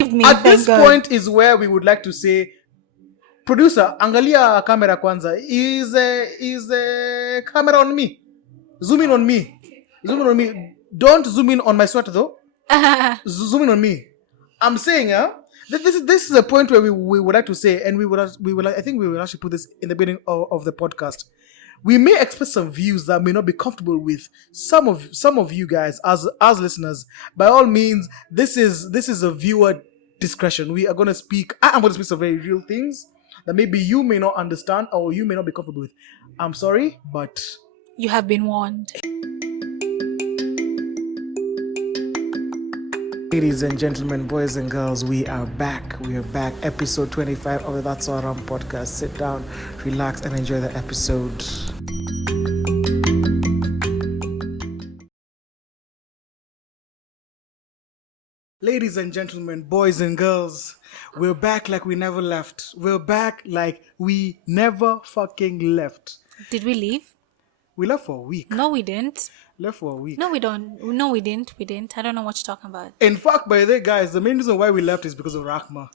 Me, At this God. point is where we would like to say, producer, angalia camera kwanza. Is camera on me? Zoom in on me. Zoom in on me. Don't zoom in on my sweater though. Zoom in on me. I'm saying, this is a point where we would like to say, and I think we will actually put this in the beginning of the podcast. We may express some views that may not be comfortable with some of you guys as listeners. By all means, this is a viewer discretion. We are going to speak. I'm going to speak some very real things that maybe you may not understand or you may not be comfortable with. I'm sorry, but you have been warned. Ladies and gentlemen, boys and girls, we are back. We are back. Episode 25 of the That's Haraam podcast. Sit down, relax, and enjoy the episode. Ladies and gentlemen, boys and girls, we're back like we never left. We're back like we never fucking left. Did we leave? We left for a week. No, we didn't. Left for a week. No, we don't. No, we didn't. We didn't. I don't know what you're talking about. In fact, by the way, guys, the main reason why we left is because of Rahma.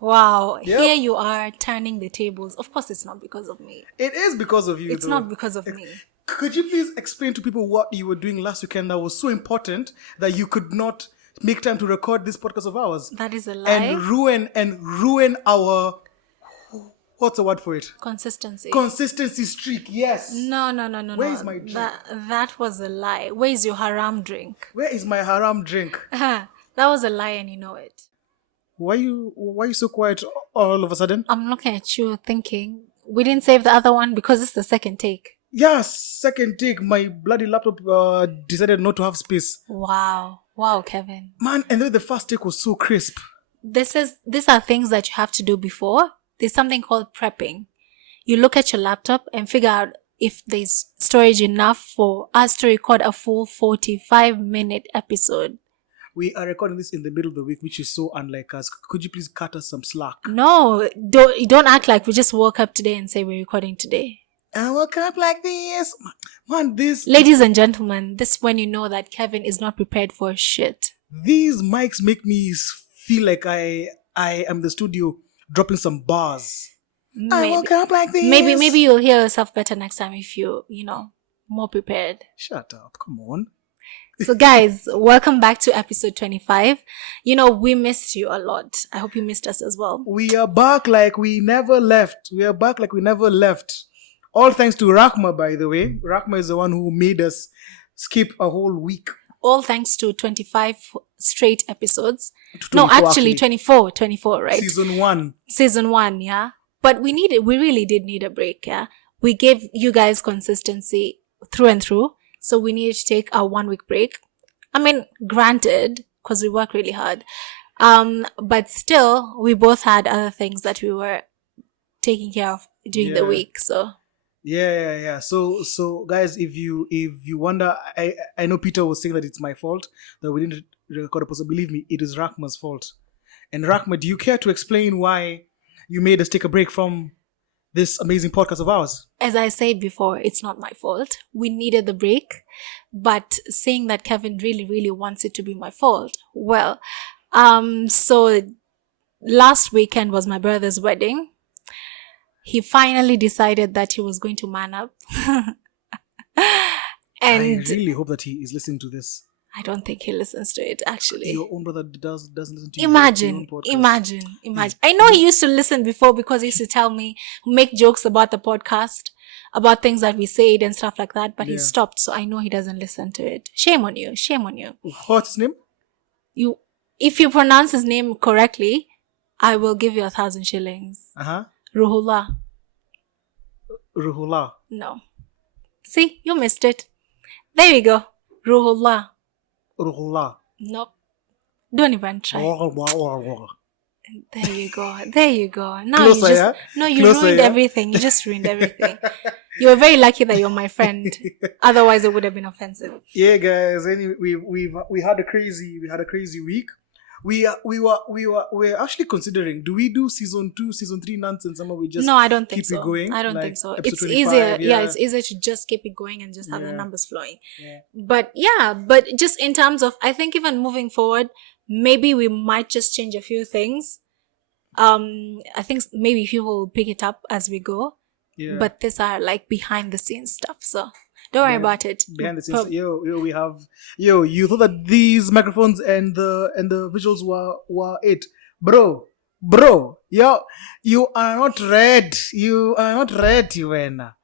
Wow. Yep. Here you are turning the tables. Of course, it's not because of me. It is because of you. It's though. not because of me. Could you please explain to people what you were doing last weekend that was so important that you could not make time to record this podcast of ours? That is a lie. And ruin our, what's the word for it? Consistency streak, yes. No. Where is my drink? That was a lie. Where is your haram drink? Where is my haram drink? That was a lie and you know it. Why you so quiet all of a sudden? I'm looking at you thinking, we didn't save the other one because it's the second take. Yes, second take. My bloody laptop decided not to have space. Wow, Kevin. Man, and then the first take was so crisp. These are things that you have to do before. There's something called prepping. You look at your laptop and figure out if there's storage enough for us to record a full 45-minute episode. We are recording this in the middle of the week, which is so unlike us. Could you please cut us some slack? No, don't act like we just woke up today and say we're recording today. I woke up like this. Man, this... Ladies and gentlemen, this is when you know that Kevin is not prepared for shit. These mics make me feel like I am the studio dropping some bars. I woke up like this. Maybe you'll hear yourself better next time if you more prepared. Shut up. Come on. So guys, welcome back to episode 25. We missed you a lot. I hope you missed us as well. We are back like we never left. All thanks to Rahma, by the way. Rahma is the one who made us skip a whole week. All thanks to 25 straight episodes. No, actually 24, right? Season 1, yeah. But we really did need a break, yeah. We gave you guys consistency through and through. So we needed to take a 1 week break. I mean, granted, because we work really hard. But still, we both had other things that we were taking care of during the week, so... Yeah. So guys, if you wonder, I know Peter was saying that it's my fault that we didn't record a episode. Believe me, it is Rahma's fault. And Rahma, do you care to explain why you made us take a break from this amazing podcast of ours? As I said before, it's not my fault. We needed the break, but saying that Kevin really, really wants it to be my fault. Well, so last weekend was my brother's wedding. He finally decided that he was going to man up. And I really hope that he is listening to this. I don't think he listens to it, actually. Your own brother doesn't listen to you. Imagine. I know he used to listen before because he used to tell me, make jokes about the podcast, about things that we said and stuff like that, but he stopped, so I know he doesn't listen to it. Shame on you. What's his name? If you pronounce his name correctly, I will give you 1,000 shillings. Ruhullah. No. See, you missed it. There you go. Ruhullah. Nope. Don't even try. There you go. Now Closer, you ruined everything. You just ruined everything. You were very lucky that you're my friend. Otherwise, it would have been offensive. Yeah, guys. Anyway, we had a crazy week. we're actually considering, do we do season 2, season 3 nonsense? Or we just no, I don't think keep so. it going? I don't Like think so. episode It's 25, easier. Yeah, it's easier to just keep it going and just have the numbers flowing. But just in terms of, I think even moving forward, maybe we might just change a few things. I think maybe people will pick it up as we go. Yeah. But these are like behind the scenes stuff, so don't worry about it. Behind the scenes, we have you thought that these microphones and the visuals were it, bro. You are not red. You are not red, Yuena.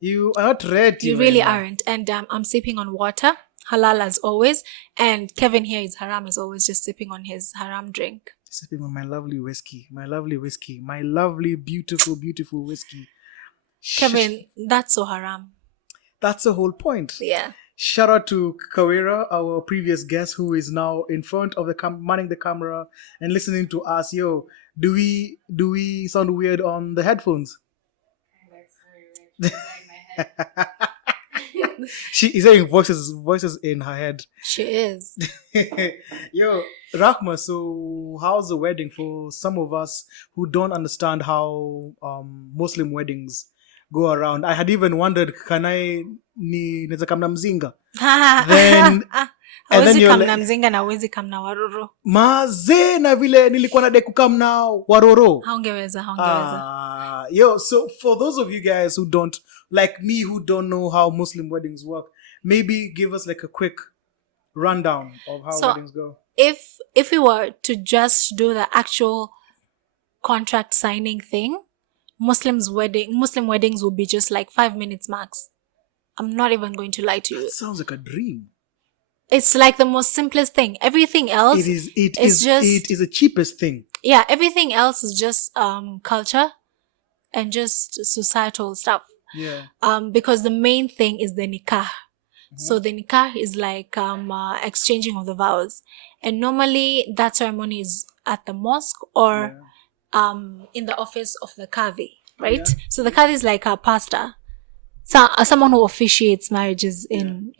You are not red. You really aren't. And I'm sipping on water, halal as always. And Kevin here is Haraam, as always, just sipping on his Haraam drink. Sipping on my lovely whiskey, my lovely, beautiful whiskey. Kevin, that's so Haraam. That's the whole point. Yeah. Shout out to Kawera, our previous guest, who is now in front of the manning the camera and listening to us. Yo, do we sound weird on the headphones? That's very weird. She is hearing voices in her head. She is. Yo, Rahma, so how's the wedding for some of us who don't understand how Muslim weddings go around? I had even wondered, can I naweza kamna mzinga? Then and then you're kamna mzinga na wezi kamna waroro. Maze na vile nilikuwa na deku kamna waroro. Haungeweza. Yo, so for those of you guys who don't, like me, who don't know how Muslim weddings work, maybe give us like a quick rundown of how weddings go. If we were to just do the actual contract signing thing, Muslim weddings would be just like 5 minutes max. I'm not even going to lie to you. That sounds like a dream. It's like the most simplest thing. Everything else it is the cheapest thing. Yeah, everything else is just culture and just societal stuff. Yeah. Because the main thing is the nikah. Mm-hmm. So the nikah is like exchanging of the vows. And normally that ceremony is at the mosque or in the office of the Qadi, right? Yeah. So the Qadi is like a pastor. So, someone who officiates marriages in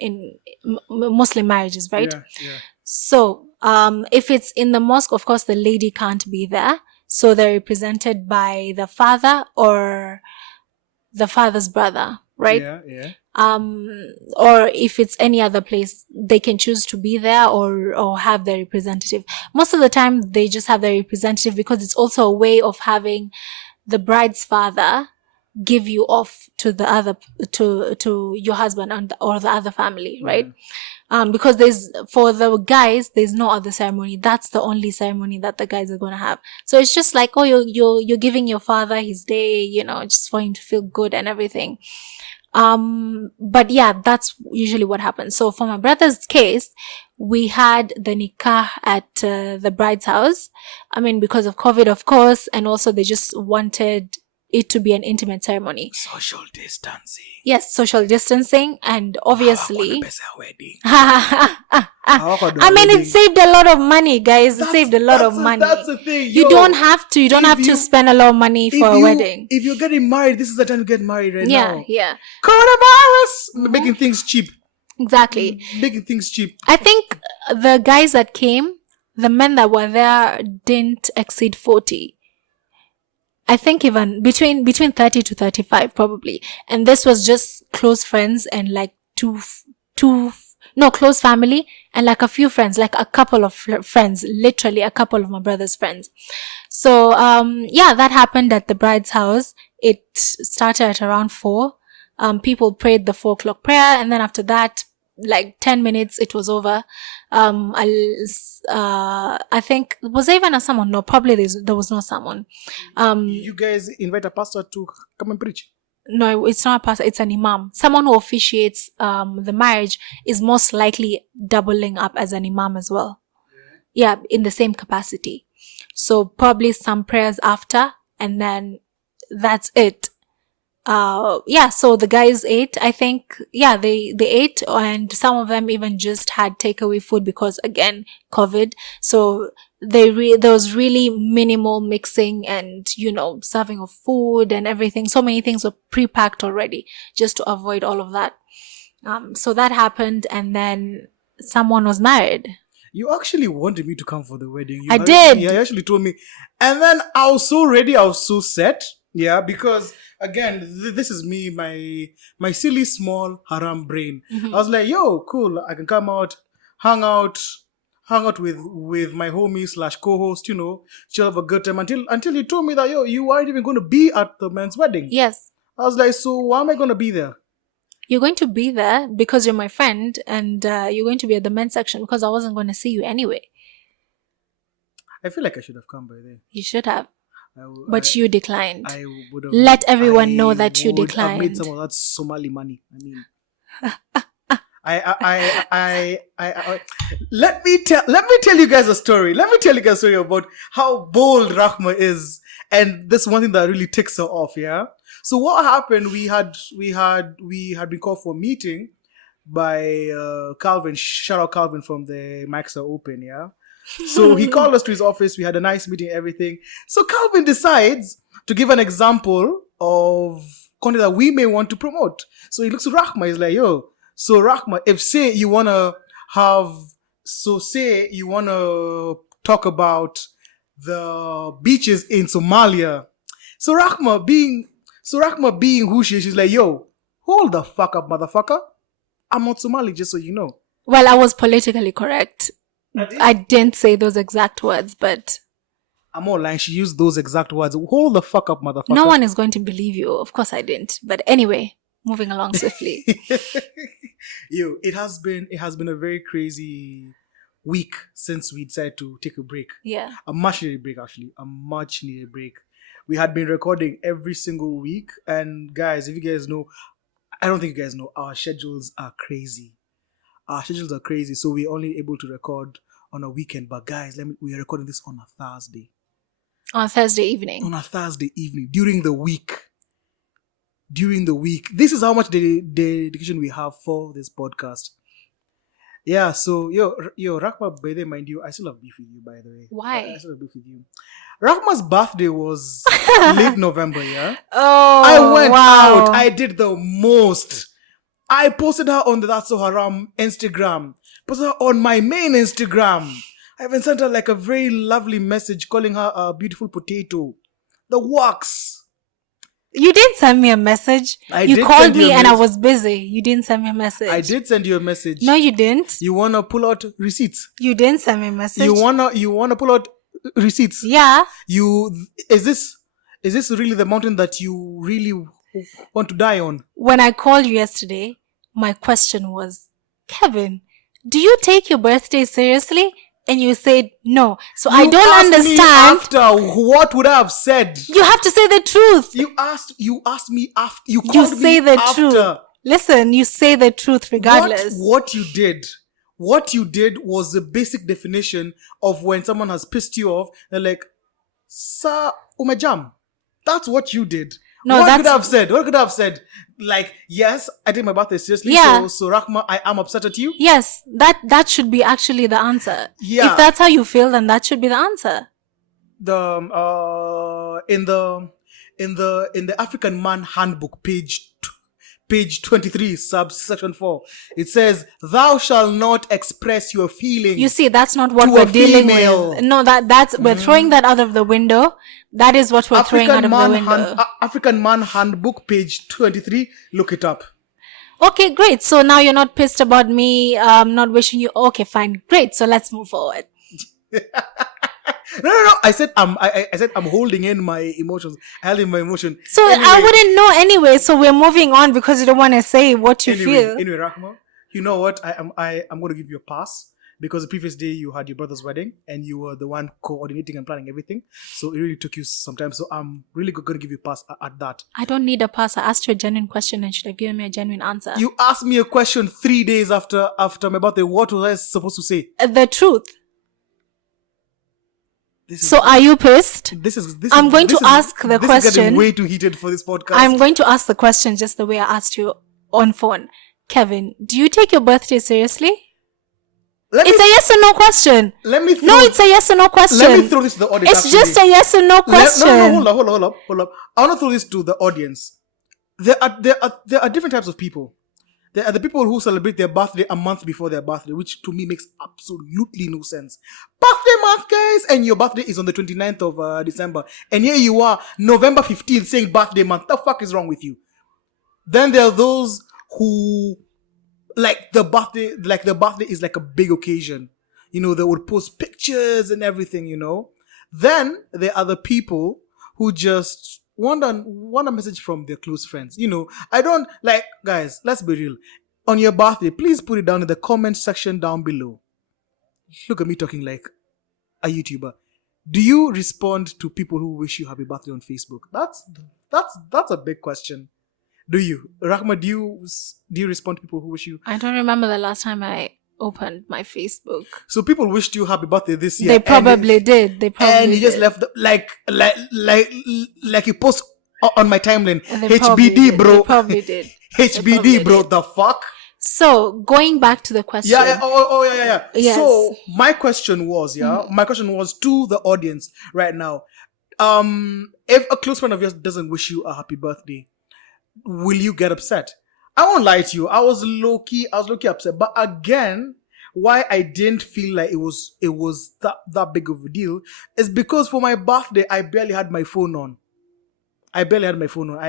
Muslim marriages, right? Yeah. So, if it's in the mosque, of course, the lady can't be there. So they're represented by the father or the father's brother, right? Yeah. Or if it's any other place, they can choose to be there or have their representative. Most of the time, they just have their representative because it's also a way of having the bride's father give you off to the other, to your husband or the other family, right? Because for the guys, there's no other ceremony. That's the only ceremony that the guys are going to have. So it's just like, you're giving your father his day, just for him to feel good and everything. But yeah, that's usually what happens. So for my brother's case, we had the nikah at the bride's house. I mean, because of COVID, of course, and also they just wanted it to be an intimate ceremony. Social distancing. Yes, social distancing, and obviously. It saved a lot of money, guys. It saved a lot of money. That's the thing. You don't have to spend a lot of money for a wedding. If you're getting married, this is the time to get married right now. Yeah. Coronavirus! Making things cheap. Exactly. Making things cheap. I think the guys that came, the men that were there didn't exceed 40. I think even between 30 to 35 probably. And this was just close friends and like close family and like a few friends, like a couple of friends, literally a couple of my brother's friends. So, that happened at the bride's house. It started at around 4. People prayed the 4 o'clock prayer, and then after that, like 10 minutes, it was over. I think, was there even a sermon? No, probably there was no sermon. You guys invite a pastor to come and preach? No, it's not a pastor, it's an imam. Someone who officiates the marriage is most likely doubling up as an imam as well. Yeah, in the same capacity. So probably some prayers after, and then that's it. So the guys ate, I think, they ate, and some of them even just had takeaway food because, again, COVID. So there was really minimal mixing and, serving of food and everything. So many things were pre-packed already just to avoid all of that. So that happened, and then someone was married. You actually wanted me to come for the wedding. I did. Yeah, you actually told me. And then I was so ready. I was so set. Yeah, because again, this is me, my silly small Haraam brain. Mm-hmm. I was like, yo, cool. I can come out, hang out with my homie / co-host, chill have a good time until you told me that, yo, you aren't even going to be at the man's wedding. Yes. I was like, so why am I going to be there? You're going to be there because you're my friend, and you're going to be at the men's section because I wasn't going to see you anyway. I feel like I should have come by then. You should have. But you declined. I would have. Let everyone know that you declined. I made some of that Somali money. I let me tell you guys a story. Let me tell you guys a story about how bold Rahma is, and this one thing that really ticks her off. Yeah. So what happened? We had been called for a meeting by Calvin. Shout out Calvin from the Mics Are Open. Yeah. So he called us to his office. We had a nice meeting, everything. So Calvin decides to give an example of content that we may want to promote. So he looks at Rahma. He's like, yo, so Rahma, say you want to talk about the beaches in Somalia. So Rahma being who she is, she's like, yo, hold the fuck up, motherfucker. I'm not Somali, just so you know. Well, I was politically correct. I didn't say those exact words, but... I'm not lying. She used those exact words. Hold the fuck up, motherfucker. No one is going to believe you. Of course I didn't. But anyway, moving along swiftly. Yo, it has been a very crazy week since we decided to take a break. Yeah. A much needed break, actually. A much needed break. We had been recording every single week. And guys, if you guys know, I don't think you guys know, our schedules are crazy. So we're only able to record on a weekend. But guys, we are recording this on a Thursday. On a Thursday evening. During the week. This is how much dedication we have for this podcast. Yeah, so yo, Rahma, by the way, mind you, I still have beef with you, by the way. Why? I still have beef with you. Rahma's birthday was late November, yeah? Oh, I went out. I did the most. I posted her on the That's So Haraam Instagram. Posted her on my main Instagram. I even sent her like a very lovely message calling her a beautiful potato. The works. You didn't send me a message. You called me and I was busy. You didn't send me a message. I did send you a message. No, you didn't. You wanna pull out receipts? You didn't send me a message. You wanna pull out receipts? Yeah. Is this really the mountain that you really want to die on? When I called you yesterday, my question was, Kevin, do you take your birthday seriously? And you said no. So I don't understand. After what would I have said? You have to say the truth. You asked me after. You called me say the after. Truth. Listen, you say the truth regardless. What you did was the basic definition of when someone has pissed you off. They're like, "Sa umejam." That's what you did. No, what could I have said? Like, yes, I take my birthday seriously. Yeah. So Rahma, I am upset at you. Yes, that should be actually the answer. Yeah. If that's how you feel, then that should be the answer. In the African Man Handbook, page 23, subsection 4, it says, "Thou shalt not express your feelings." You see, that's not what we're dealing with. No, we're throwing that out of the window. That is what we're throwing out of the window. African Man Handbook, page 23. Look it up. Okay, great. So now you're not pissed about me not wishing you. Okay, fine. Great. So let's move forward. No. I said I'm holding in my emotions. I held in my emotion. So anyway, I wouldn't know anyway. So we're moving on because you don't want to say what you feel. Anyway, Rahma, you know what? I'm going to give you a pass because the previous day you had your brother's wedding and you were the one coordinating and planning everything. So it really took you some time. So I'm really going to give you a pass at that. I don't need a pass. I asked you a genuine question and should have given me a genuine answer. You asked me a question 3 days after my birthday. What was I supposed to say? The truth. So are you pissed? I'm going to ask the question. This is getting way too heated for this podcast. I'm going to ask the question just the way I asked you on phone. Kevin, do you take your birthday seriously? It's a yes or no question. It's a yes or no question. Let me throw this to the audience. It's just a yes or no question. Hold up. I want to throw this to the audience. There are different types of people. There are the people who celebrate their birthday a month before their birthday, which to me makes absolutely no sense. Birthday month, guys! And your birthday is on the 29th of December. And here you are, November 15th, saying birthday month. The fuck is wrong with you? Then there are those who, like the birthday is like a big occasion. You know, they would post pictures and everything, you know. Then there are the people who just want a message from their close friends. You know, I don't like, guys, let's be real. On your birthday, please put it down in the comment section down below. Look at me talking like a YouTuber. Do you respond to people who wish you happy birthday on Facebook? That's a big question. Do you? Rahma, do you respond to people who wish you? I don't remember the last time I opened my Facebook. So people wished you happy birthday this year. They probably did. And you just left like you post on my timeline. HBD, bro. They probably did. HBD, bro. The fuck? So going back to the question. Yeah. Yes. So my question was, to the audience right now. If a close friend of yours doesn't wish you a happy birthday, will you get upset? I won't lie to you. I was low-key upset. But again, why I didn't feel like it was that big of a deal is because for my birthday, I barely had my phone on. I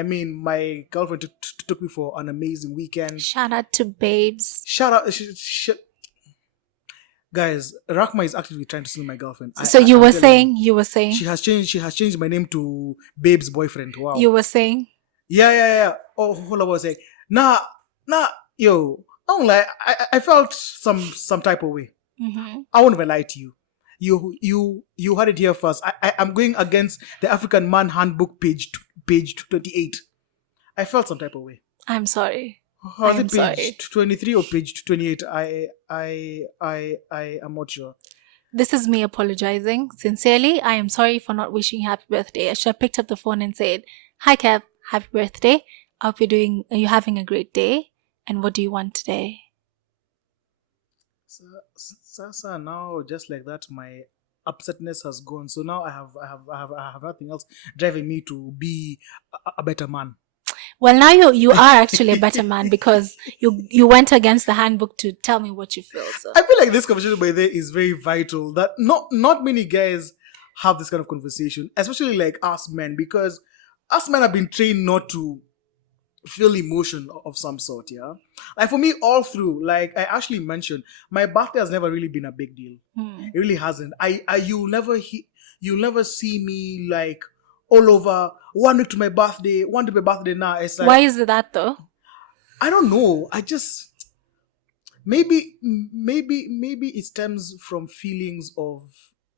mean, my girlfriend took me for an amazing weekend. Shout out to babes. Shout out. Guys, Rahma is actually trying to steal my girlfriend. You were saying? She has changed my name to Babe's boyfriend. Wow. You were saying? Yeah. Oh, hold on, what was I saying? Nah, yo, I don't lie. I felt some type of way. Mm-hmm. I won't even lie to you. You heard it here first. I'm going against the African Man Handbook page 28. I felt some type of way. I'm sorry. Was it page 23 or page 28? I'm not sure. This is me apologizing. Sincerely, I am sorry for not wishing you happy birthday. I should have picked up the phone and said, "Hi Kev, happy birthday. I hope are you having a great day? And what do you want today?" So now, just like that, my upsetness has gone. So now I have nothing else driving me to be a better man. Well, now you are actually a better man because you went against the handbook to tell me what you feel. So I feel like this conversation by there is very vital. That not many guys have this kind of conversation, especially like us men, because us men have been trained not to feel emotion of some sort. Yeah, like for me, all through, like I actually mentioned, my birthday has never really been a big deal. It really hasn't. You'll never see me like all over 1 week to my birthday, now. It's like, why is it that though? I don't know. I just maybe it stems from feelings of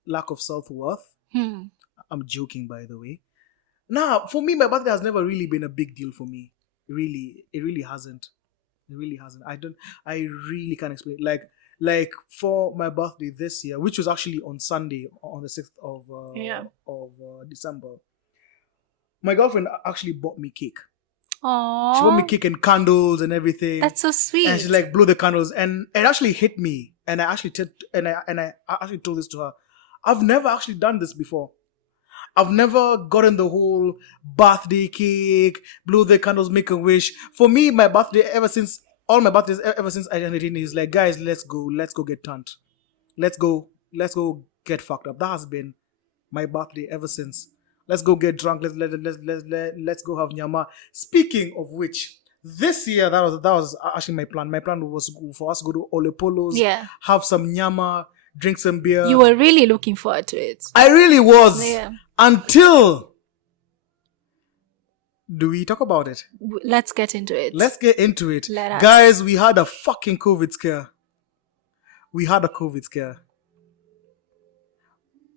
lack of self-worth. I'm joking, by the way. Now, for me, my birthday has never really been a big deal for me. It really hasn't. I really can't explain. Like for my birthday this year, which was actually on Sunday, on the 6th of December, my girlfriend actually bought me cake. Aww. She bought me cake and candles and everything. That's so sweet. And she like blew the candles, and it actually hit me. And I actually I actually told this to her. I've never actually done this before. I've never gotten the whole birthday cake, blow the candles, make a wish. For me, my birthday ever since I turned 18 is like, guys, let's go get turned. Let's go get fucked up. That has been my birthday ever since. Let's go get drunk. Let's go have nyama. Speaking of which, this year that was actually my plan. My plan was for us to go to Ole Polo's, have some nyama, drink some beer. You were really looking forward to it. I really was. Yeah. Until, do we talk about it? Let's get into it. Guys, we had a fucking COVID scare.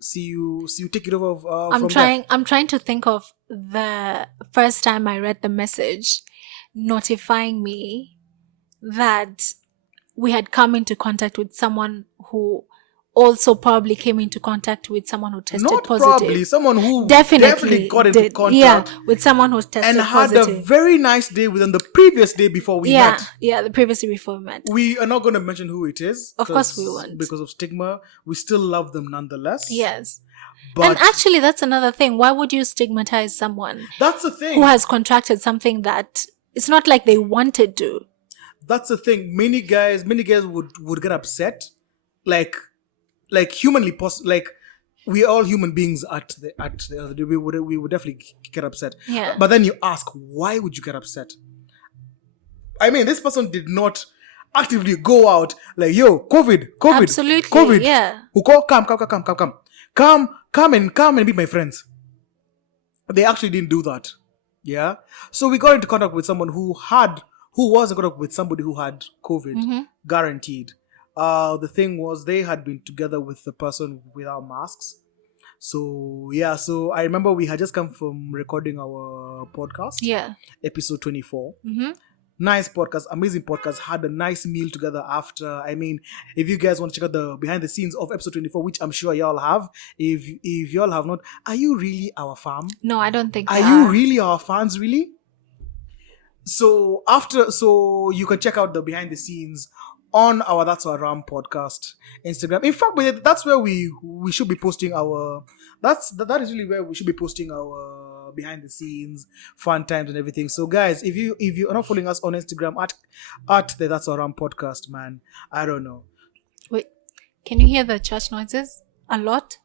See you take it over I'm trying to think of the first time I read the message notifying me that we had come into contact with someone who also probably came into contact with someone who tested positive. Probably, someone who definitely got into contact. Yeah, with someone who tested and positive. And had a very nice day within the previous day before we met. Yeah, the previous day before we met. We are not going to mention who it is. Of course we won't. Because of stigma. We still love them nonetheless. Yes. But and actually, that's another thing. Why would you stigmatize someone? That's the thing. Who has contracted something that it's not like they wanted to. That's the thing. Many guys would get upset, like humanly like we all human beings we would definitely get upset. Yeah. But then you ask, why would you get upset? I mean, this person did not actively go out like, yo, COVID, Absolutely, COVID. yeah. Who call? Come and meet my friends. They actually didn't do that. Yeah. So we got into contact with someone who was in contact with somebody who had COVID, guaranteed. The thing was, they had been together with the person without masks. So yeah, so I remember we had just come from recording our podcast. Yeah. Episode 24. Nice podcast, amazing podcast. Had a nice meal together after. I mean, if you guys want to check out the behind the scenes of episode 24, which I'm sure y'all have, if y'all have not, are you really our fam? No, I don't think Are you really our fans, really? So you can check out the behind the scenes on our That's Our Ram podcast Instagram. In fact, that's where we should be posting our. That is really where we should be posting our behind the scenes fun times and everything. So guys, if you are not following us on Instagram at the That's Our Ram podcast, man, I don't know. Wait, can you hear the church noises a lot?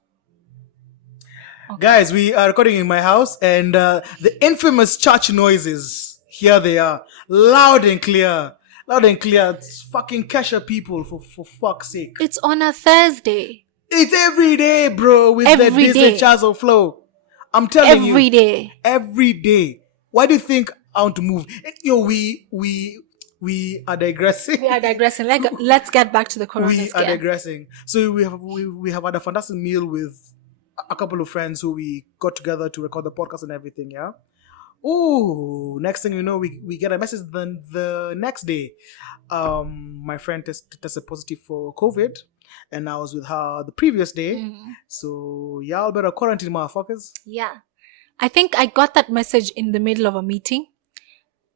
Okay. Guys, we are recording in my house, and the infamous church noises, here they are, loud and clear. It's fucking Kesha people, for fuck's sake. It's on a Thursday. It's every day, bro, with the Disney Chazo flow. I'm telling you. Every day. Why do you think I want to move? Yo, we are digressing. Let's get back to the corona. We are digressing. So we have had a fantastic meal with a couple of friends who we got together to record the podcast and everything, yeah? Oh, next thing you know, we get a message then the next day. My friend tested positive for COVID, and I was with her the previous day. So y'all better quarantine, motherfuckers. Yeah. I think I got that message in the middle of a meeting,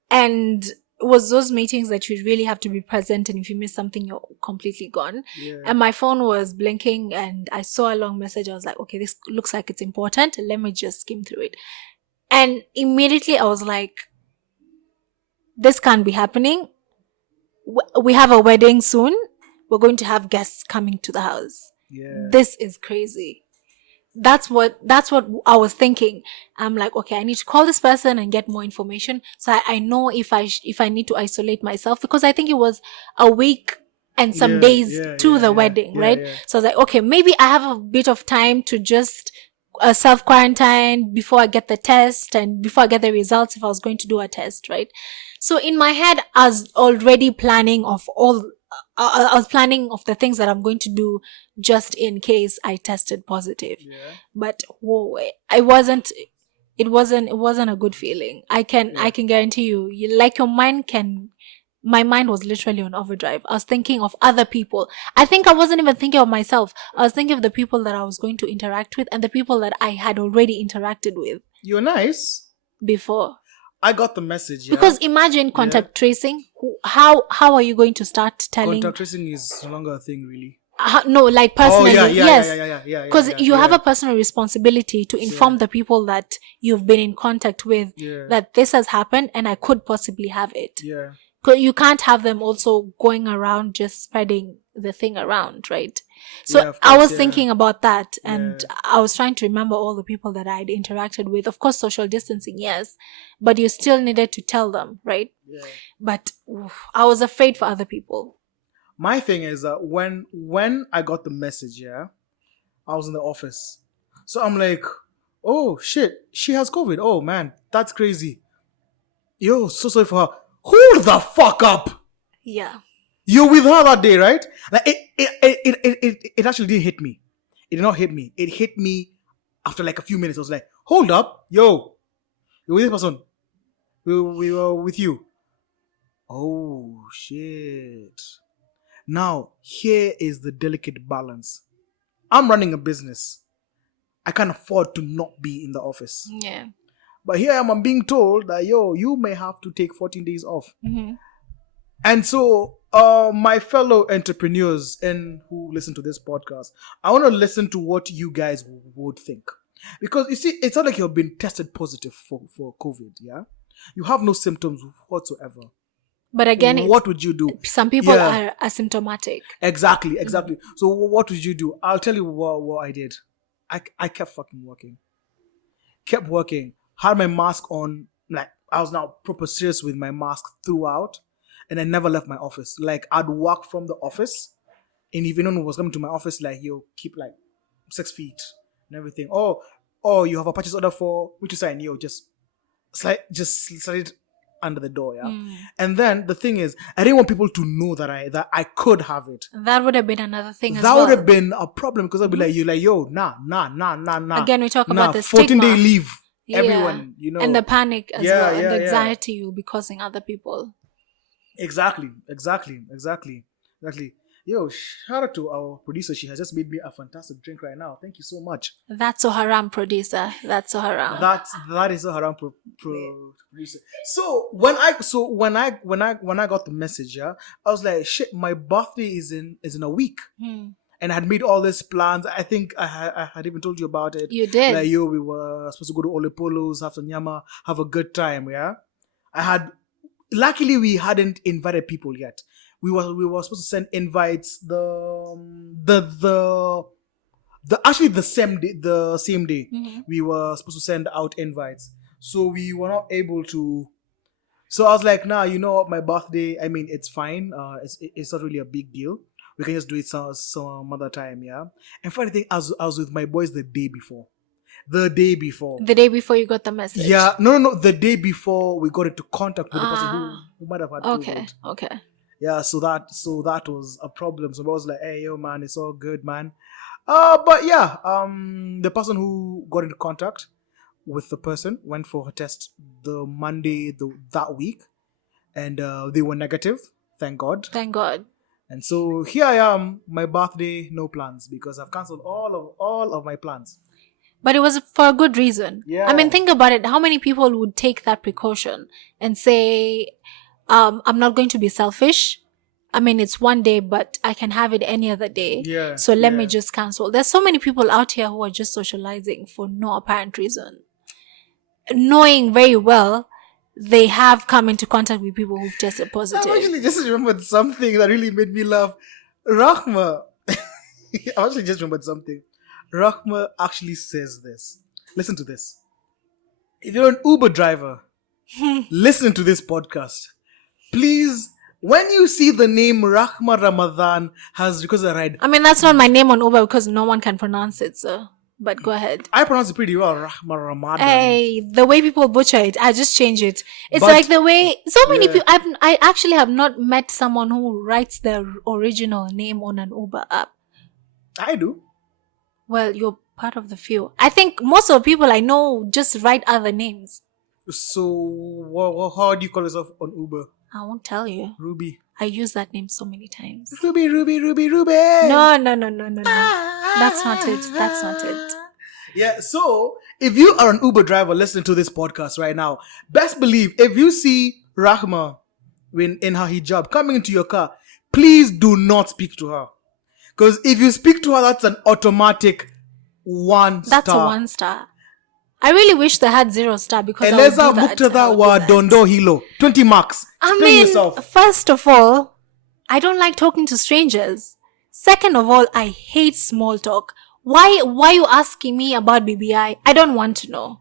and it was those meetings that you really have to be present, and if you miss something, you're completely gone. Yeah. And my phone was blinking, and I saw a long message. I was like, okay, this looks like it's important. Let me just skim through it. And immediately I was like, this can't be happening. We have a wedding soon. We're going to have guests coming to the house. Yeah. This is crazy. That's what I was thinking. I'm like, okay, I need to call this person and get more information. So I know if I need to isolate myself, because I think it was a week and some days to the wedding, right? Yeah. So I was like, okay, maybe I have a bit of time to just self-quarantine before I get the test and before I get the results if I was going to do a test, right? So in my head, I was already planning of the things that I'm going to do just in case I tested positive. Yeah. But it wasn't a good feeling. I can guarantee you, like my mind was literally on overdrive. I was thinking of other people. I think I wasn't even thinking of myself. I was thinking of the people that I was going to interact with and the people that I had already interacted with. You're nice. Before. I got the message, yeah. Because imagine contact tracing. How are you going to start telling? Contact tracing is no longer a thing, really. No, like personally, yes. Because you have a personal responsibility to inform the people that you've been in contact with that this has happened and I could possibly have it. Yeah. You can't have them also going around just spreading the thing around, right? So I was thinking about that, and I was trying to remember all the people that I'd interacted with. Of course, social distancing, yes, but you still needed to tell them, right? Yeah. But I was afraid for other people. My thing is that when I got the message, I was in the office. So I'm like, oh shit, she has COVID. Oh man, that's crazy. Yo, so sorry for her. Hold the fuck up. Yeah. You're with her that day, right? Like it actually didn't hit me. It did not hit me. It hit me after like a few minutes. I was like, hold up. Yo, you're with this person. We were with you. Oh, shit. Now, here is the delicate balance. I'm running a business. I can't afford to not be in the office. Yeah. But here I'm being told that, yo, you may have to take 14 days off. Mm-hmm. And so, my fellow entrepreneurs and who listen to this podcast, I want to listen to what you guys would think. Because, you see, it's not like you've been tested positive for COVID, yeah? You have no symptoms whatsoever. But again, what would you do? Some people are asymptomatic. Exactly. So what would you do? I'll tell you what I did. I kept fucking working. Kept working. Had my mask on. Like, I was now proper serious with my mask throughout. And I never left my office. Like, I'd walk from the office. And if anyone was coming to my office, like, yo, keep like 6 feet and everything. Oh, you have a purchase order for which is yo, just slide it under the door, yeah. And then the thing is, I didn't want people to know that I could have it. That would have been another thing as well. well. That would have been a problem because I'd be like, yo, nah. Again, we talk about the stigma. 14-day leave. Everyone, and the panic as well, and the anxiety you'll be causing other people. Exactly. Yo, shout out to our producer. She has just made me a fantastic drink right now. Thank you so much. That's so Haraam, producer. That's so Haraam. That is so Haraam producer. So when I got the message, I was like, shit, my birthday is in a week. And I had made all these plans. I think I had even told you about it. You did. Like, we were supposed to go to Olepolos, have some nyama, have a good time, yeah? Luckily, we hadn't invited people yet. We were supposed to send invites actually the same day. We were supposed to send out invites. So we were not able to. So I was like, nah, you know what, my birthday, I mean, it's fine. It's not really a big deal. We can just do it some other time, yeah? And funny thing, I was with my boys the day before. The day before you got the message? Yeah, no. The day before we got into contact with the person who might have had COVID. Okay. Yeah, so that was a problem. So I was like, hey, yo, man, it's all good, man. But yeah, the person who got into contact with the person went for a test the Monday that week, and they were negative. Thank God. And so here I am, my birthday, no plans, because I've cancelled all of my plans. But it was for a good reason. Yeah. I mean, think about it. How many people would take that precaution and say, I'm not going to be selfish. I mean, it's one day, but I can have it any other day. Yeah. So let me just cancel. There's so many people out here who are just socializing for no apparent reason, knowing very well they have come into contact with people who've tested positive. I actually just remembered something that really made me laugh. Rahma. I actually just remembered something. Rahma actually says this. Listen to this. If you're an Uber driver, listen to this podcast. Please, when you see the name Rahma Ramadan has requested a ride. I mean, that's not my name on Uber because no one can pronounce it, so. But go ahead. I pronounce it pretty well, Rahma Ramadan. Hey, the way people butcher it, I just change it. It's like the way so many people. I actually have not met someone who writes their original name on an Uber app. I do. Well, you're part of the few. I think most of the people I know just write other names. So, how do you call yourself on Uber? I won't tell you. Ruby. I use that name so many times. Ruby. No. That's not it. Yeah, so if you are an Uber driver listening to this podcast right now, best believe if you see Rahma in her hijab coming into your car, please do not speak to her. Because if you speak to her, that's an automatic 1 star. That's a 1 star. I really wish they had 0 star because Eleza Buktada wa Dondo Hilo. 20 marks. Explain yourself. First of all, I don't like talking to strangers. Second of all, I hate small talk. Why are you asking me about BBI? I don't want to know.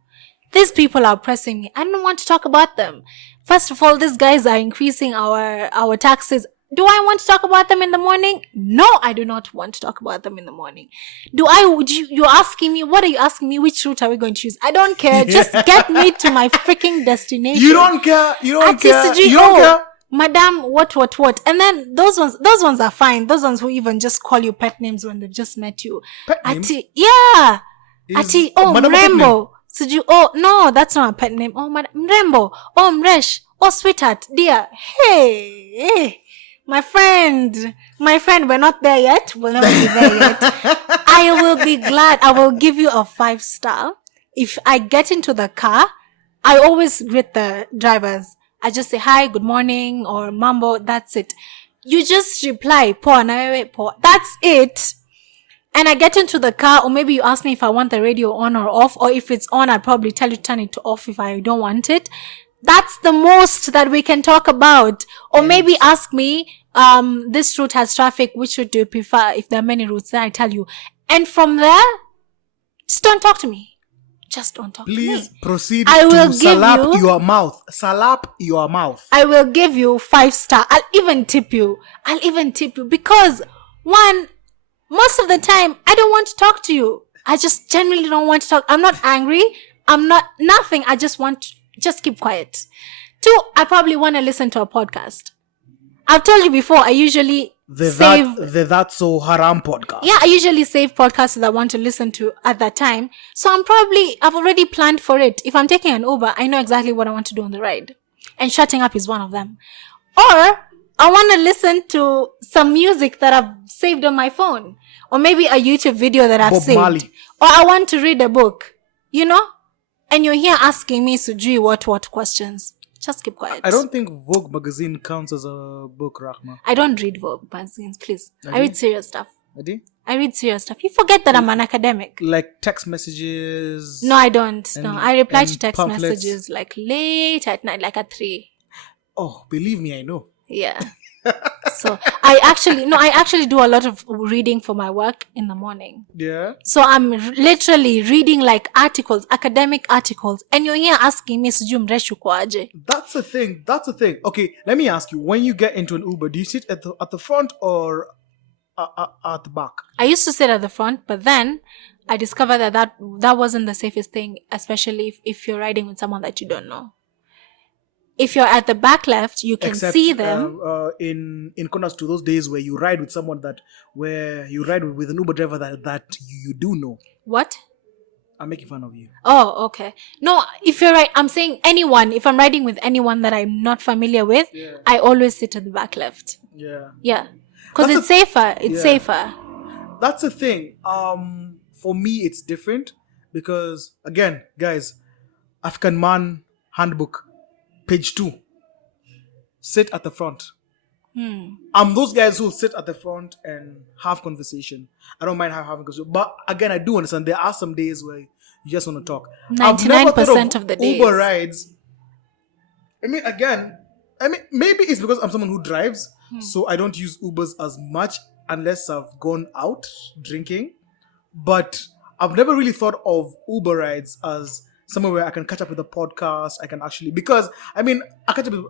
These people are pressing me. I don't want to talk about them. First of all, these guys are increasing our taxes. Do I want to talk about them in the morning? No, I do not want to talk about them in the morning. You're asking me, what are you asking me? Which route are we going to choose? I don't care. Just get me to my freaking destination. You don't care. You don't care. Madam, what? And then those ones are fine. Those ones who even just call you pet names when they've just met you. Pet names? Yeah. Mrembo. No, that's not a pet name. Oh, Mrembo. Oh, Mresh. Oh, sweetheart. Dear. Hey. My friend, we're not there yet. We'll never be there yet. I will be glad. I will give you a 5 star. If I get into the car, I always greet the drivers. I just say hi, good morning, or mambo. That's it. You just reply, po. That's it. And I get into the car, or maybe you ask me if I want the radio on or off, or if it's on, I'll probably tell you turn it off if I don't want it. That's the most that we can talk about. Or maybe ask me, this route has traffic, which route do you prefer? If there are many routes, then I tell you. And from there, just don't talk to me. Just don't talk to me. Please proceed to slap your mouth. Slap your mouth. I will give you 5 star. I'll even tip you because one, most of the time, I don't want to talk to you. I just genuinely don't want to talk. I'm not angry. I'm not nothing. I just want to just keep quiet. 2, I probably want to listen to a podcast. I've told you before, I usually save the That's So Haraam podcast. Yeah, I usually save podcasts that I want to listen to at that time. So I've already planned for it. If I'm taking an Uber, I know exactly what I want to do on the ride. And shutting up is one of them. Or I want to listen to some music that I've saved on my phone. Or maybe a YouTube video that I've saved. Marley. Or I want to read a book. You know? And you're here asking me, Sujui, what questions. Just keep quiet. I don't think Vogue magazine counts as a book, Rahma. I don't read Vogue magazines, please. I read serious stuff. I read serious stuff. You forget that I'm an academic. Like text messages? No, I don't. No, I reply to text messages like late at night, like at 3. Oh, believe me, I know. Yeah. So I actually do a lot of reading for my work in the morning. Yeah. So I'm literally reading like articles, academic articles, and you're here asking me, "Sijui mreshu kwaje?" That's the thing. Okay, let me ask you: when you get into an Uber, do you sit at the front or at the back? I used to sit at the front, but then I discovered that wasn't the safest thing, especially if you're riding with someone that you don't know. If you're at the back left, you can see them. In contrast to those days where you ride with someone where you ride with an Uber driver that you do know. What? I'm making fun of you. Oh, okay. No, if you're right, I'm saying anyone. If I'm riding with anyone that I'm not familiar with, I always sit at the back left. Yeah. Yeah. Because it's safer. It's safer. That's the thing. For me, it's different because, again, guys, African Man Handbook. Page 2. Sit at the front. I'm those guys who sit at the front and have conversation. I don't mind having conversation. But again, I do understand there are some days where you just want to talk. 99% of the days. Uber rides. Maybe it's because I'm someone who drives. So I don't use Ubers as much unless I've gone out drinking. But I've never really thought of Uber rides as somewhere where I can catch up with a podcast. I can actually, because I catch up with,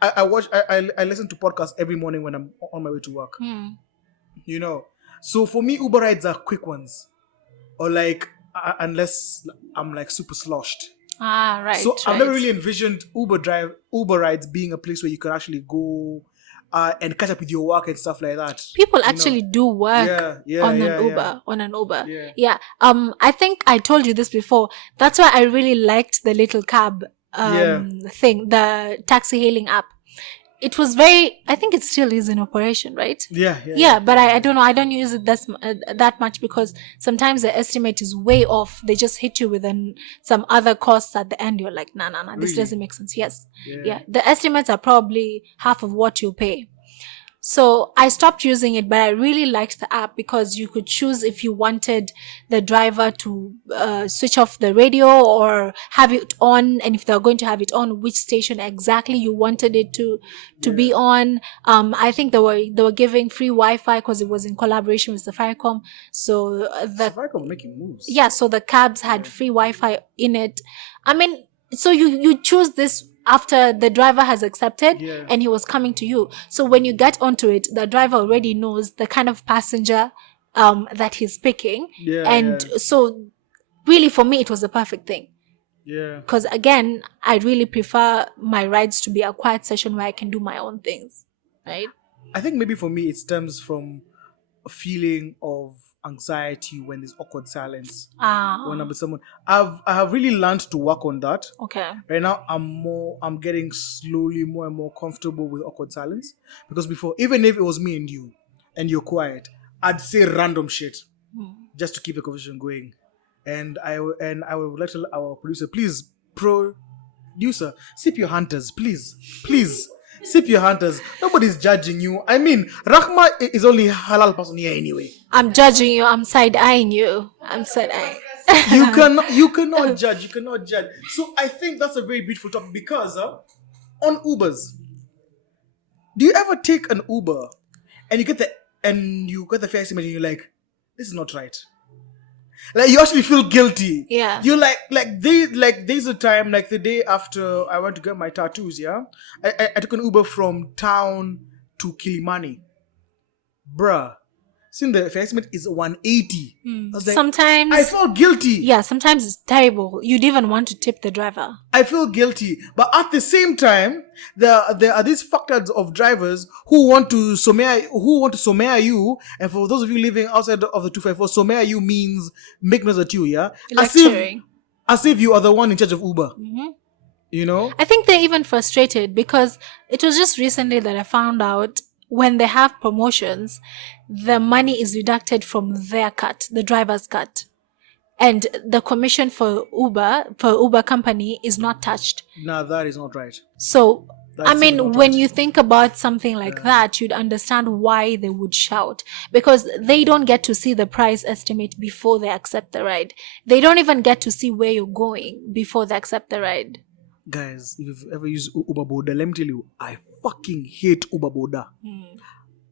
I listen to podcasts every morning when I'm on my way to work. You know, so for me, Uber rides are quick ones, or like unless I'm like super sloshed. Right. So I've never really envisioned Uber rides being a place where you can actually go and catch up with your work and stuff like that. People actually do work on an Uber. Yeah. I think I told you this before. That's why I really liked the little cab thing, the taxi hailing app. It was I think it still is in operation, right? Yeah, but I don't know. I don't use it that much because sometimes the estimate is way off. They just hit you with some other costs at the end. You're like, nah, this doesn't make sense. Yes. Yeah. The estimates are probably half of what you pay. So I stopped using it, but I really liked the app because you could choose if you wanted the driver to switch off the radio or have it on, and if they're going to have it on, which station exactly you wanted it to be on. I think they were giving free Wi-Fi because it was in collaboration with Safaricom. So Safaricom making moves. Yeah, so the cabs had free Wi-Fi in it. So you choose this after the driver has accepted and he was coming to you. So when you get onto it, the driver already knows the kind of passenger that he's picking. So really for me, it was the perfect thing. Yeah. Because again, I really prefer my rides to be a quiet session where I can do my own things. Right? I think maybe for me, it stems from a feeling of anxiety when there's awkward silence. When I'm with someone, I have really learned to work on that. Okay. Right now, I'm getting slowly more and more comfortable with awkward silence, because before, even if it was me and you, and you're quiet, I'd say random shit just to keep the conversation going, and I would like to our producer, please, producer, sip your hunters, please. Sip your hunters. Nobody's judging you. Rahma is only halal person here anyway. I'm judging you. I'm side-eyeing you. I'm side-eyeing. You cannot judge. You cannot judge. So I think that's a very beautiful topic because on Ubers, do you ever take an Uber and you get the fare estimate and you're like, this is not right. Like you actually feel guilty. Yeah. You there's a time like the day after I went to get my tattoos. Yeah, I took an Uber from town to Kilimani. Bruh, since the fare estimate is 180. Mm. I was like, Sometimes I felt guilty. Yeah, sometimes it's terrible. You'd even want to tip the driver. I feel guilty, but at the same time, there are these factors of drivers who want to somea you, and for those of you living outside of the 254, somea you means make noise at you, yeah, Lecturing. as if you are the one in charge of Uber. Mm-hmm. You know, I think they're even frustrated because it was just recently that I found out when they have promotions, the money is deducted from their cut, the driver's cut. And the commission for Uber company is not touched. nah, that is not right. So, That's when right. you think about something like that, you'd understand why they would shout. Because they don't get to see the price estimate before they accept the ride. They don't even get to see where you're going before they accept the ride. Guys, if you've ever used Uber Boda, let me tell you, I fucking hate Uber Boda.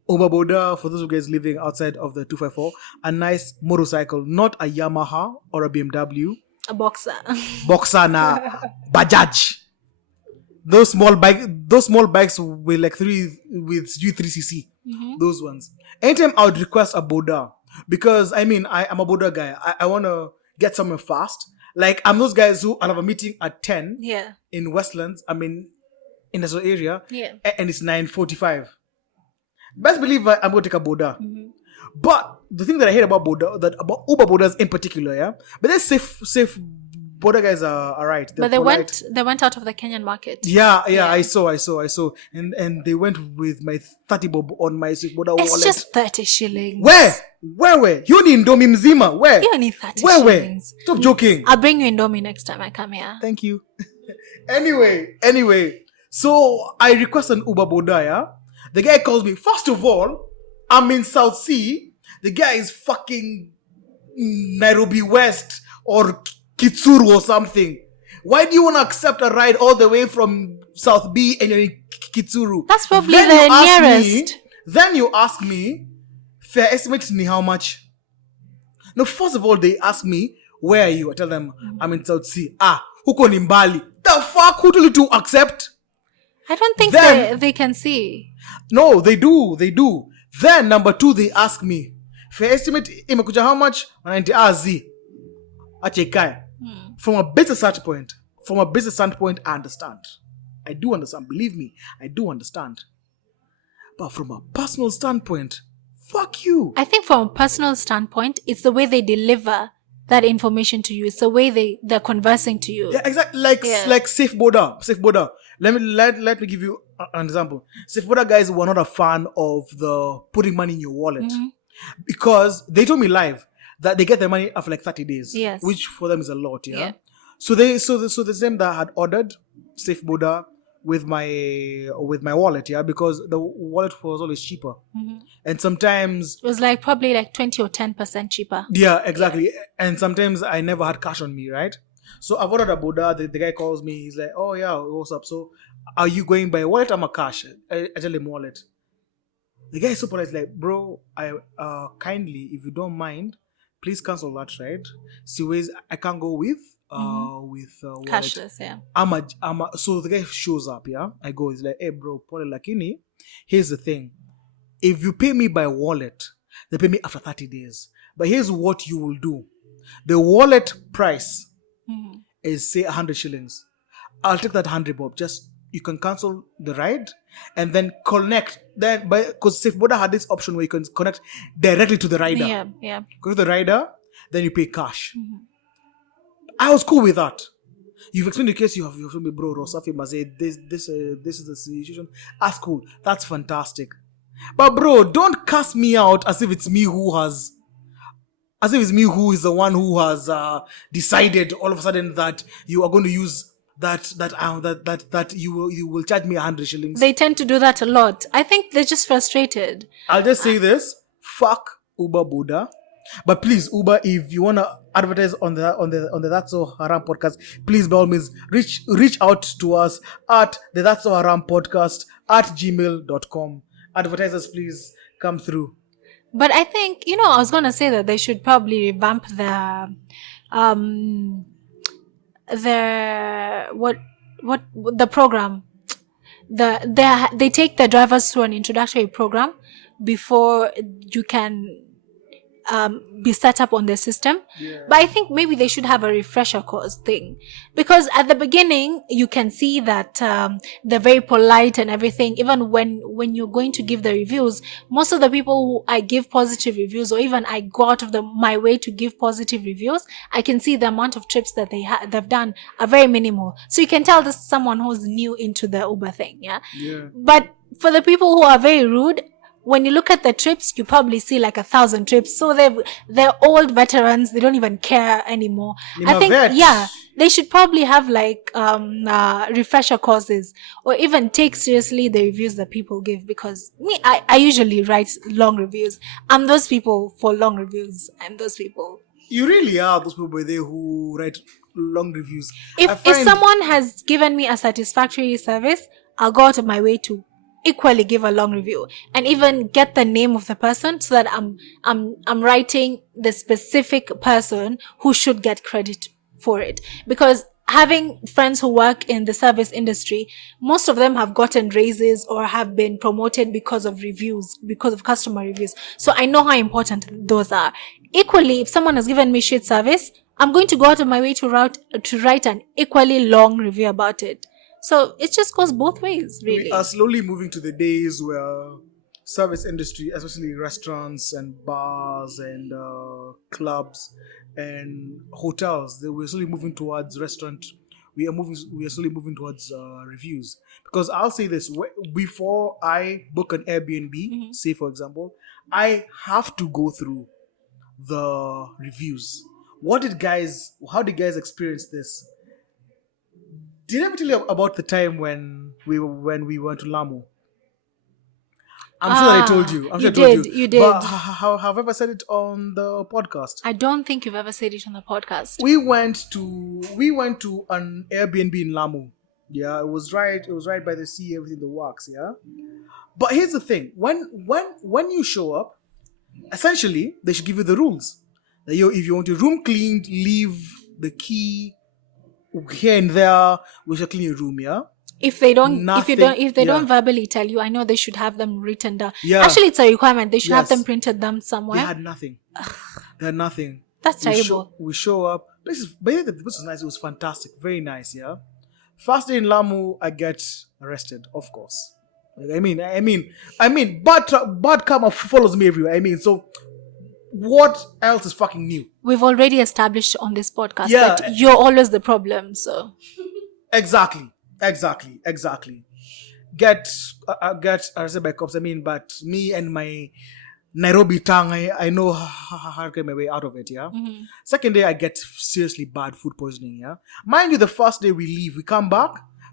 Uber Boda, for those of you guys living outside of the 254, a nice motorcycle, not a Yamaha or a BMW. A boxer. Boxer na Bajaj. Those small bikes with like 3cc. Those ones. Anytime I would request a Boda, because I'm a Boda guy. I want to get somewhere fast. Like, I'm those guys who I have a meeting at 10 in Westlands. In the area. Yeah. And it's 9:45. Best believe I'm going to take a Boda. But the thing that I hate about Uber Bodas in particular, yeah. But they're safe Boda guys are right. But they went out of the Kenyan market. Yeah. I saw. And they went with my 30 bob on my Safe Boda wallet. It's just 30 shillings. Where? You need Indomie mzima. Where? You need 30 shillings. Stop joking. I'll bring you Indomie next time I come here. Thank you. Anyway. So I request an Uber Boda, yeah? The guy calls me. First of all, I'm in South Sea. The guy is fucking Nairobi West or Kitsuru or something. Why do you want to accept a ride all the way from South B and you're in Kitsuru? That's probably the nearest. Then you ask me, fair estimate ni how much? No, first of all, they ask me, where are you? I tell them, I'm in South Sea. Huko ni mbali. The fuck? Who told you to accept? I don't think they can see. No, they do. Then number 2, they ask me, fair estimate imekuja how much? 90 Z. Achekai. From a business standpoint, I understand. I do understand. Believe me, I do understand. But from a personal standpoint, fuck you. I think from a personal standpoint, it's the way they deliver that information to you. It's the way they're conversing to you. Yeah, exactly. Like Safe Boda. Let me give you an example. Safe Boda guys were not a fan of the putting money in your wallet because they told me live that they get their money after like 30 days. Yes. Which for them is a lot. Yeah. So the same that had ordered Safe Boda with my wallet, yeah, because the wallet was always cheaper, and sometimes it was like probably like 20 or 10% cheaper. Yeah, exactly. And sometimes I never had cash on me, right? So I've ordered a Boda. The guy calls me. He's like, "Oh yeah, what's up? So are you going by wallet or cash?" I tell him wallet. The guy is so polite. He's like, "Bro, I kindly, if you don't mind, please cancel that, right? So ways I can't go with wallet. Cashless, yeah. So the guy shows up, yeah. I go, he's like, hey bro, pole lakini. Here's the thing. If you pay me by wallet, they pay me after 30 days. But here's what you will do. The wallet price is say 100 shillings. I'll take that 100 bob. Just you can cancel the ride and then connect. Then because Safe Boda had this option where you can connect directly to the rider. Yeah. Go to the rider, then you pay cash. I was cool with that. You've explained the case. You've told me, bro, Rosafi Maze, this is the situation. That's cool. That's fantastic. But bro, don't cast me out as if it's me who is the one who has decided all of a sudden that you are going to use that you will charge me 100 shillings. They tend to do that a lot. I think they're just frustrated. I'll just say this: fuck Uber Boda. But please, Uber, if you wanna advertise on the That's So Haraam podcast, please by all means reach out to us at the That's So Haraam podcast at gmail.com. Advertisers, please come through. But I think, I was gonna say that they should probably revamp the program. They take the drivers through an introductory program before you can be set up on the system. But I think maybe they should have a refresher course thing, because at the beginning you can see that they're very polite and everything. Even when you're going to give the reviews, most of the people who I give positive reviews, or even I go out of my way to give positive reviews, I can see the amount of trips that they've done are very minimal. So you can tell this is someone who's new into the Uber thing. But for the people who are very rude, when you look at the trips, you probably see like 1,000 trips. So they're old veterans. They don't even care anymore. I think, they should probably have like refresher courses, or even take seriously the reviews that people give. Because I usually write long reviews. I'm those people for long reviews. I'm those people. You really are those people there who write long reviews. If someone has given me a satisfactory service, I'll go out of my way to equally give a long review, and even get the name of the person, so that I'm writing the specific person who should get credit for it. Because having friends who work in the service industry, most of them have gotten raises or have been promoted because of reviews, because of customer reviews. So I know how important those are. Equally, if someone has given me shit service, I'm going to go out of my way to write an equally long review about it. So it just goes both ways, really. We are slowly moving to the days where service industry, especially restaurants and bars and clubs and hotels, we're slowly moving towards restaurant. We are slowly moving towards reviews. Because I'll say this: before I book an Airbnb, say for example, I have to go through the reviews. How did guys experience this? Did I ever tell you about the time when we went to Lamu? I'm sure that I told you. You did. But have I ever said it on the podcast? I don't think you've ever said it on the podcast. We went to an Airbnb in Lamu. Yeah, it was right by the sea, everything that works, yeah. But here's the thing: when you show up, essentially they should give you the rules. That if you want your room cleaned, leave the key here and there. We shall clean your room, yeah. If they don't verbally tell you, I know they should have them written down. Yeah. Actually, it's a requirement. They should have them printed down somewhere. They had nothing. That's terrible. We show up. This was nice. It was fantastic. Very nice, yeah. First day in Lamu, I get arrested, of course. I mean, bad karma follows me everywhere. So what else is fucking new? We've already established on this podcast that you're always the problem, so. Exactly. Get arrested by cops. But me and my Nairobi tongue, I know how to get my way out of it, yeah? Mm-hmm. Second day, I get seriously bad food poisoning, yeah? Mind you, the first day we leave, we come back,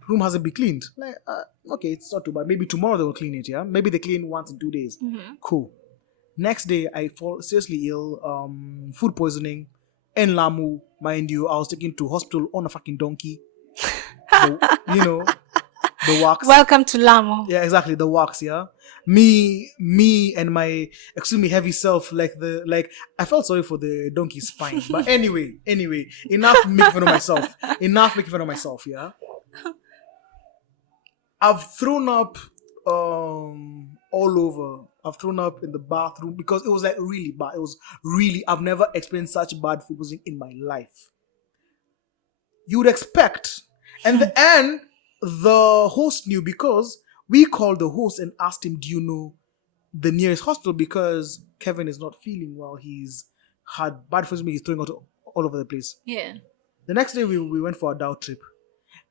room hasn't been cleaned. Like, okay, it's not too bad. Maybe tomorrow they will clean it, yeah? Maybe they clean once in 2 days. Mm-hmm. Cool. Next day, I fall seriously ill, food poisoning in Lamu. Mind you, I was taken to hospital on a fucking donkey. The wax. Welcome to Lamu. Yeah, exactly, the wax, yeah. Me and my extremely heavy self, I felt sorry for the donkey's spine. But anyway, enough making fun of myself, yeah. I've thrown up all over. I've thrown up in the bathroom because it was like really bad. I've never experienced such bad food poisoning in my life. You would expect. And the end, the host knew because we called the host and asked him, do you know the nearest hospital? Because Kevin is not feeling well. He's had bad food poisoning. He's throwing out all over the place. Yeah. The next day, we went for a doubt trip.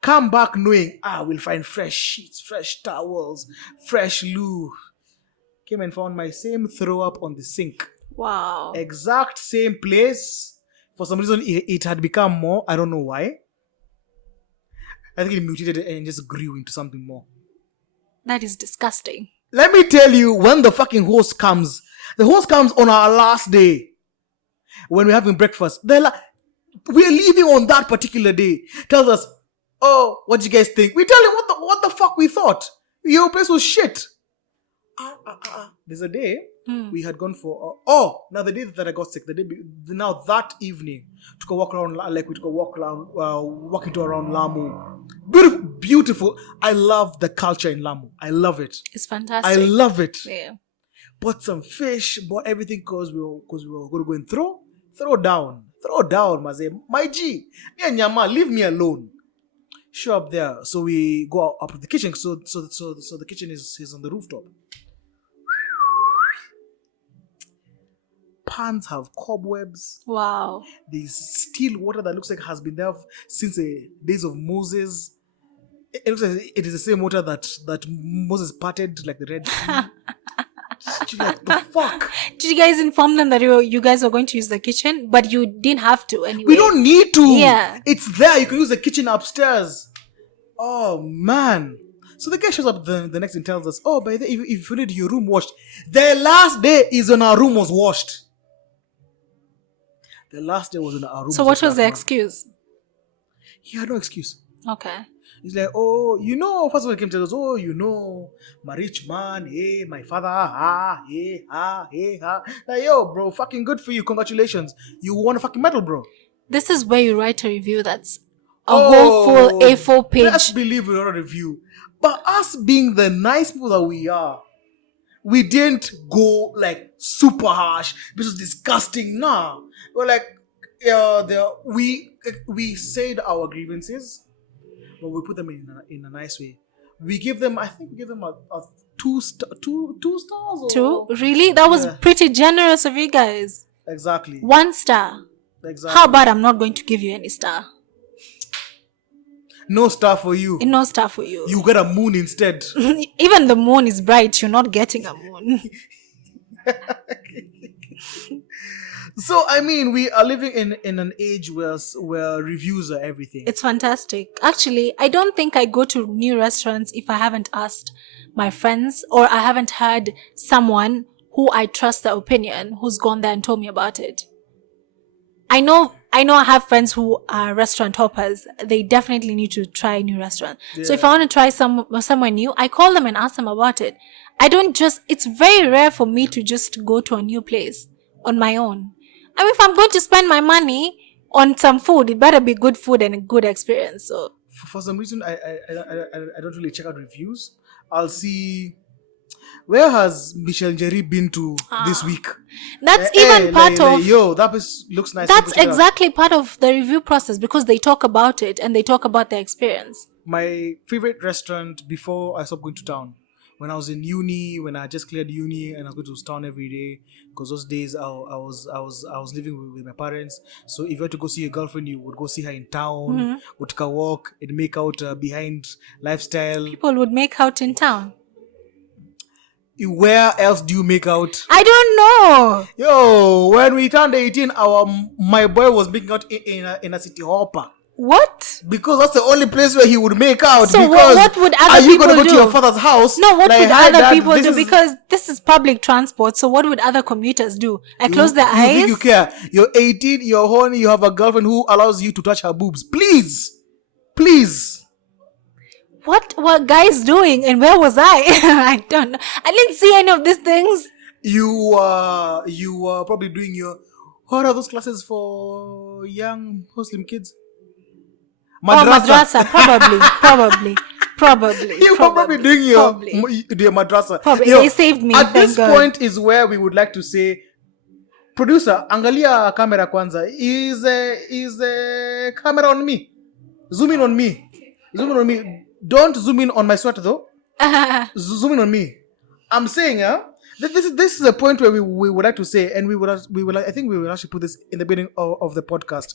Come back knowing, we'll find fresh sheets, fresh towels, fresh loo. Came and found my same throw up on the sink. Wow. Exact same place. For some reason, it had become more. I don't know why. I think it mutated and just grew into something more. That is disgusting. Let me tell you, when the fucking host comes on our last day. when we're having breakfast, we're leaving on that particular day. Tells us, oh, what do you guys think? We tell him what the fuck we thought. Your place was shit. There's a day we had gone for now the day that I got sick, now that evening took a walk around, walking around Lamu. Beautiful. I love the culture in Lamu. I love it. It's fantastic. I love it. Yeah. Bought some fish, bought everything because we were going to go and throw down, Maze. My G, me and Nyama, leave me alone. Show up there. So we go up to the kitchen. So the kitchen is on the rooftop. Pans have cobwebs. Wow. There's still water that looks like has been there since the days of Moses. It looks like it is the same water that Moses parted like the Red Sea. Like, the fuck? Did you guys inform them that you guys were going to use the kitchen, but you didn't have to anyway? We don't need to. Yeah. It's there. You can use the kitchen upstairs. Oh, man. So the guy shows up the next day and tells us, oh, by the way, if you need your room washed, the last day is when our room was washed. The last day was when our room So what was the excuse? He had no excuse. Okay. He's like, first of all, he came to us, my rich man, hey, my father, hey. Like, yo, bro, fucking good for you. Congratulations. You won a fucking medal, bro. This is where you write a review that's a whole full A4 page. Let's believe we wrote a review. But us being the nice people that we are, we didn't go like super harsh. This was disgusting. Nah. We're like, we said our grievances, but we put them in a nice way. We give them, I think we give them a 2 stars. Or, 2? Really? That was pretty generous of you guys. Exactly. 1 star. Exactly. How about I'm not going to give you any star? No star for you. No star for you. You get a moon instead. Even the moon is bright. You're not getting a moon. So, I mean, we are living in an age where reviews are everything. It's fantastic. Actually, I don't think I go to new restaurants if I haven't asked my friends or I haven't heard someone who I trust their opinion who's gone there and told me about it. I know I have friends who are restaurant hoppers. They definitely need to try new restaurants. Yeah. So if I want to try somewhere new, I call them and ask them about it. It's very rare for me to just go to a new place on my own. I mean, if I'm going to spend my money on some food, it better be good food and a good experience. So for some reason, I don't really check out reviews. I'll see, where has Michelle Jerry been to this week? That's part of... that place looks nice. That's exactly part of the review process because they talk about it and they talk about their experience. My favorite restaurant before I stopped going to town, when I was in uni, when I just cleared uni and I was going to town every day, because those days I was living with my parents. So if you had to go see your girlfriend, you would go see her in town, would take a walk, and make out behind Lifestyle. People would make out in town. Where else do you make out? I don't know. Yo, when we turned 18, my boy was making out in a city Hoppa. What? Because that's the only place where he would make out. So because what would other people do? Are you going to go to your father's house? No, what would other people do? Because this is public transport. So what would other commuters do? Close their eyes? You think you care? You're 18, you're horny, you have a girlfriend who allows you to touch her boobs. Please. What were guys doing and where was I? I don't know. I didn't see any of these things. You were probably doing what are those classes for young Muslim kids? Madrasa. Probably. You were probably doing your madrasa. Probably. They saved me. At this point is where we would like to say, producer, angalia camera kwanza. Is a camera on me? Zoom in on me. Don't zoom in on my sweater though. Zoom in on me. I'm saying, this is a point where we would like to say, and I think we will actually put this in the beginning of the podcast.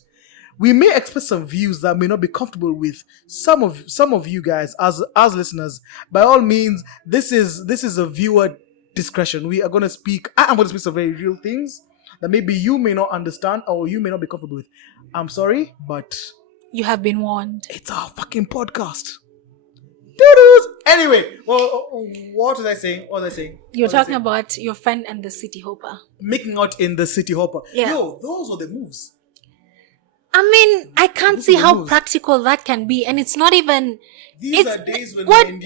We may express some views that may not be comfortable with some of you guys as listeners. By all means, this is a viewer discretion. We are going to speak. I'm going to speak some very real things that maybe you may not understand or you may not be comfortable with. I'm sorry, but you have been warned. It's our fucking podcast. Doodles. Anyway, well, what was I saying? You're talking about your friend and the city hopper. Making out in the city hopper. Yeah. Yo, those are the moves. I mean, I can't see how practical that can be, and it's not even. These are days when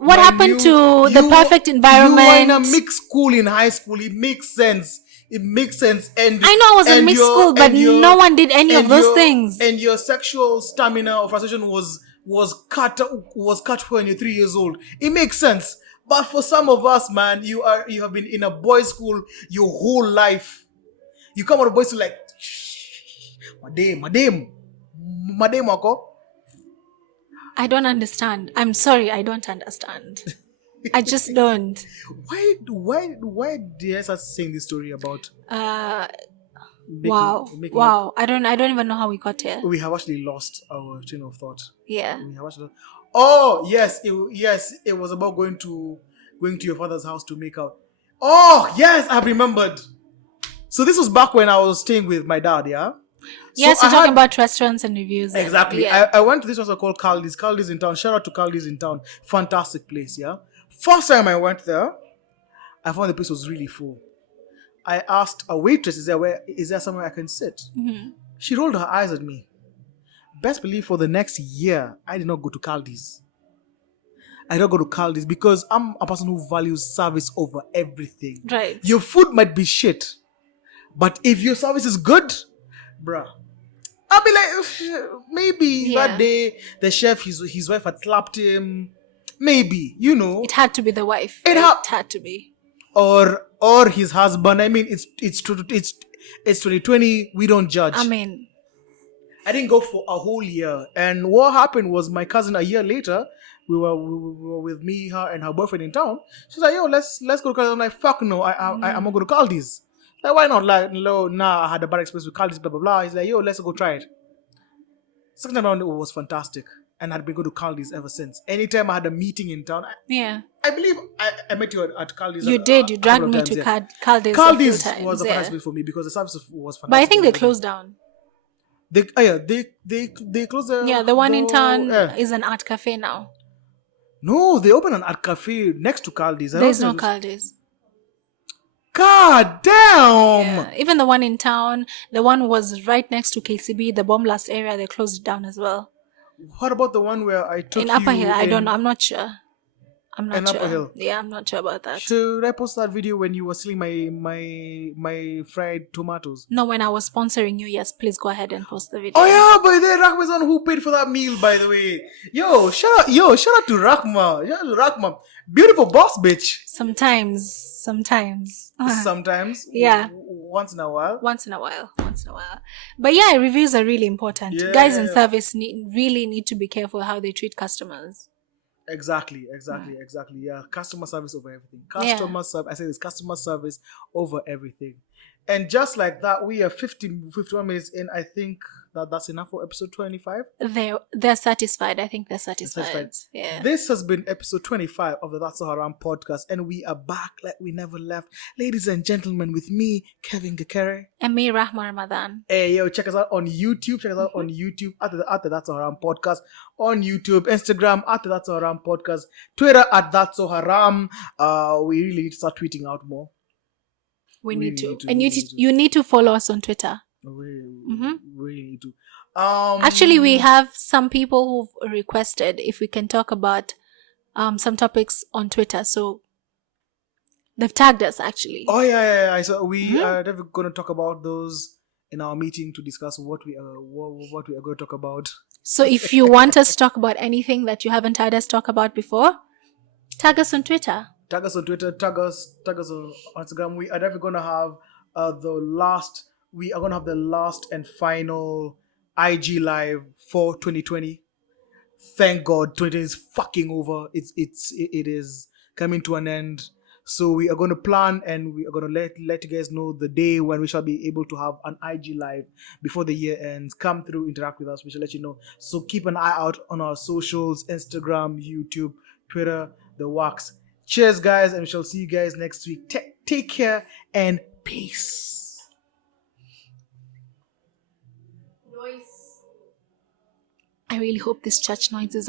what happened to the perfect environment? You were in a mixed school in high school. It makes sense. And I know I was in mixed school, but no one did any of those things. And your sexual stamina or frustration was cut when you're 3 years old. It makes sense. But for some of us, man, you have been in a boys' school your whole life. You come out of boys' school like, madam, wako. I don't understand. I'm sorry, I don't understand. I just don't. Why did I start saying this story about? Wow. I don't even know how we got here. We have actually lost our train of thought. Yeah. Oh yes, it was about going to your father's house to make out. Oh yes, I've remembered. So this was back when I was staying with my dad, yeah? Yes, you're talking about restaurants and reviews. Exactly. Yeah. I went to this restaurant called Caldi's. Caldi's in town. Shout out to Caldi's in town. Fantastic place, yeah? First time I went there, I found the place was really full. I asked a waitress, is there somewhere I can sit? Mm-hmm. She rolled her eyes at me. Best believe for the next year, I did not go to Caldi's. I don't go to Caldi's because I'm a person who values service over everything. Right. Your food might be shit, but if your service is good, bruh, I'll be like, maybe that day the chef, his wife had slapped him. Maybe, you know. It had to be the wife. It had to be. Or his husband. I mean, it's 2020. We don't judge. I mean, I didn't go for a whole year. And what happened was my cousin a year later, we were with me, her, and her boyfriend in town. She's like, yo, let's go to Caldi's. I'm like, fuck no, I'm not going to Caldi's. Like, why not? Like, no, nah, I had a bad experience with Caldi's, blah, blah, blah. He's like, yo, let's go try it. Second time around, it was fantastic. And I'd been going to Caldi's ever since. Anytime I had a meeting in town, I believe I met you at Caldi's. You did. You dragged me to Caldi's. Caldi's was a fantastic place for me because the service was fantastic. But I think they closed down. They closed the... Yeah, the one in town is an art cafe now. No, they opened an art cafe next to Caldi's. There's no Caldi's. God damn! Yeah. Even the one in town, the one was right next to KCB, the bomb blast area, they closed it down as well. What about the one where I took in Upper Hill? I don't know. I'm not sure. Upper Hill. Yeah, I'm not sure about that. Should I post that video when you were stealing my fried tomatoes? No, when I was sponsoring you, yes, please go ahead and post the video. Oh yeah, but then Rahma's one who paid for that meal, by the way. Yo, shout out to Rahma. Shout out to Rahma. Beautiful boss bitch. Sometimes. Sometimes? Yeah. Once in a while. But yeah, reviews are really important. Yeah. Guys in service really need to be careful how they treat customers. Exactly. Yeah, customer service over everything. I say this, customer service over everything. And just like that, we are 51 minutes in. I think that's enough for episode 25. They're satisfied. I think they're satisfied. Yeah. This has been episode 25 of the That's So Haraam podcast, and we are back like we never left. Ladies and gentlemen, with me, Kevin Gakere. And me, Rahma Ramadan. Hey, yo, check us out on YouTube. At the That's So Haraam podcast. On YouTube, Instagram, at the That's So Haraam podcast. Twitter, at That's So Haraam. We really need to start tweeting out more. We need to. And you need to follow us on Twitter. We need to. Actually, we have some people who've requested if we can talk about some topics on Twitter. So they've tagged us actually. Oh yeah. So we are never going to talk about those in our meeting to discuss what we are going to talk about. So if you want us to talk about anything that you haven't heard us talk about before, tag us on Twitter. Tag us on Twitter. Tag us on Instagram. We are definitely going to have the last and final IG live for 2020. Thank God 2020 is fucking over. It is coming to an end. So we are going to plan and we are going to let you guys know the day when we shall be able to have an IG live before the year ends. Come through, interact with us. We shall let you know. So keep an eye out on our socials, Instagram, YouTube, Twitter, the works. Cheers, guys, and we shall see you guys next week. Take care and peace. Noise. I really hope this church noise is